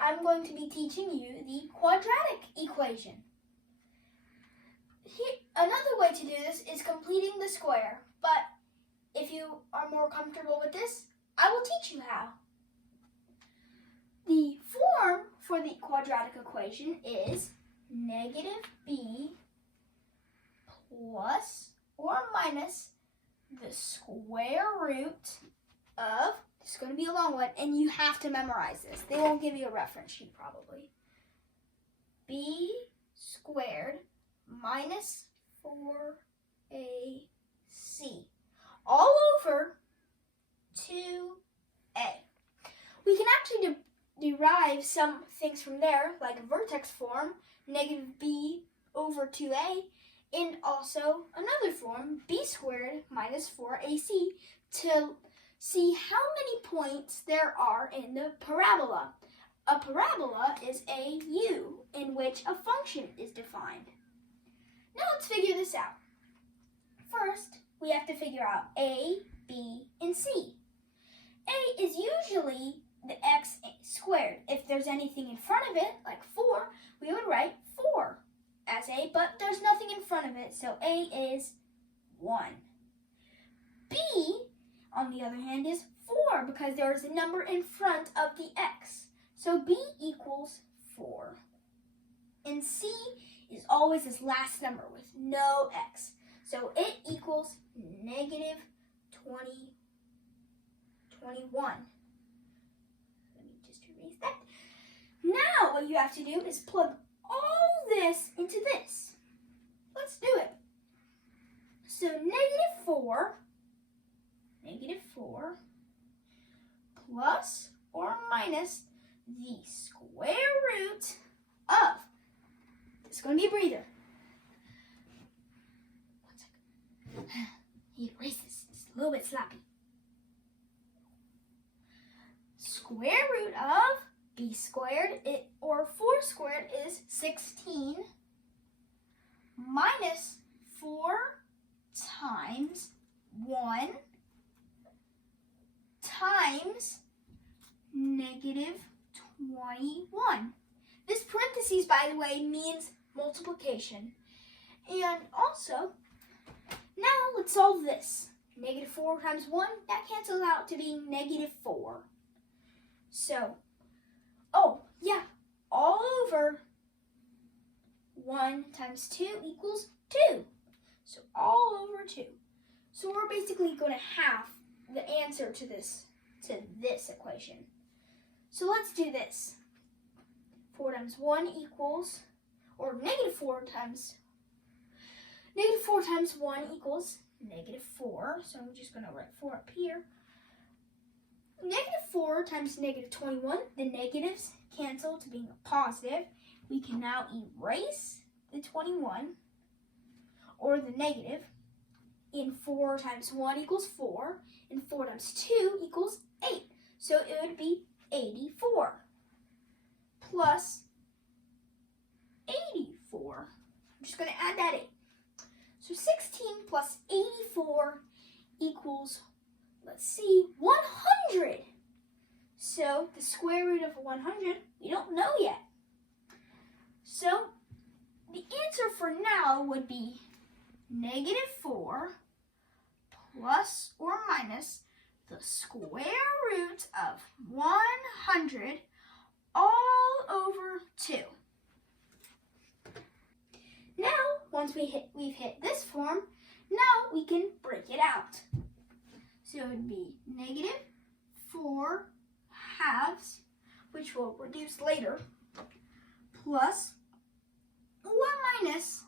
I'm going to be teaching you the quadratic equation. Another way to do this is completing the square, but if you are more comfortable with this, I will teach you how. The form for the quadratic equation is -b plus or minus the square root of, this is going to be a long one, and you have to memorize this. They won't give you a reference sheet probably. b squared minus 4ac all over 2a. We can actually derive some things from there, like vertex form, -b over 2a, and also another form, b squared minus 4ac, to see how many points there are in the parabola. A parabola is a u in which a function is defined. Now let's figure this out. First, we have to figure out a, b, and c. A is usually the x squared. If there's anything in front of it, like 4, we would write 4 as a, but there's nothing in front of it, so a is 1. B, on the other hand, is 4 because there is a number in front of the x. So b equals 4. And c is always this last number with no x. So it equals -21. Let me just erase that. Now what you have to do is plug all this into this. Let's do it. So -4 plus or minus the square root of, this is going to be a breather. 1 second. I need to erase this. It's a little bit sloppy. Square root of b squared, or 4 squared, is 16 minus 4 times 1 times -21. This parentheses, by the way, means multiplication. And also, now let's solve this. -4 times 1, that cancels out to be -4. So, oh yeah, all over 1 times 2 equals 2. So all over 2. So we're basically going to halve the answer to this equation. So let's do this. 4 times 1 equals, or -4 times 1 equals -4. So I'm just going to write 4 up here. -4 times -21, the negatives cancel to being a positive. We can now erase the 21, or the negative, and 4 times 1 equals 4, and 4 times 2 equals 8. So it would be 84 plus 84. I'm just going to add that in. So 16 plus 84 equals, let's see, 100. So the square root of 100, we don't know yet. So the answer for now would be -4 plus or minus the square root of 100 all over 2. Now, once we've hit this form, now we can break it out. So it would be -4 halves, which we'll reduce later, plus or minus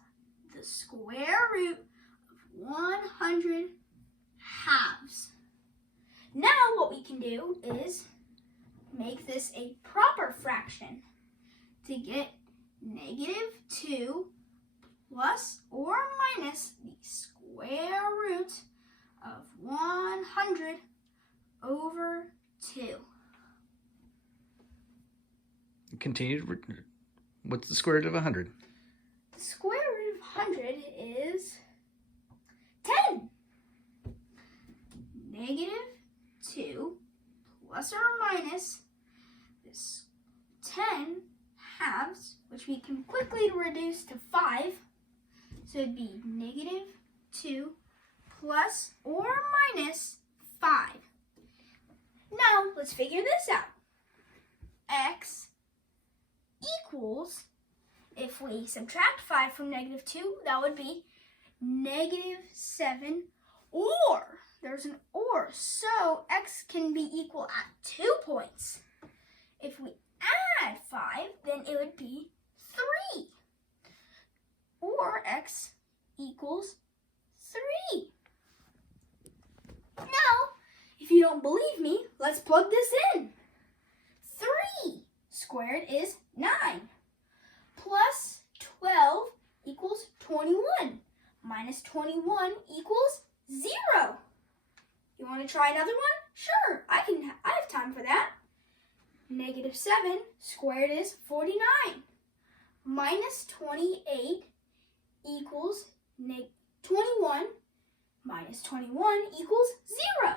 the square root of 100 halves. Now what we can do is make this a proper fraction to get -2 plus or minus the square root of 100 over 2. Continue. What's the square root of 100? The square root of 100 is 10. -2 plus or minus this 10 which we can quickly reduce to 5. So it'd be negative 2 plus or minus 5. Now, let's figure this out. X equals, if we subtract 5 from negative 2, that would be negative 7, or, there's an or, so X can be equal at 2 points. If we add 5, then it would be 3. Or X equals 3. Now, if you don't believe me, let's plug this in. 3 squared is 9. Plus 12 equals 21. Minus 21 equals 0. You want to try another one? Sure, I have time for that. Negative 7 squared is 49. Minus 28 equals 21. Minus 21 equals 0.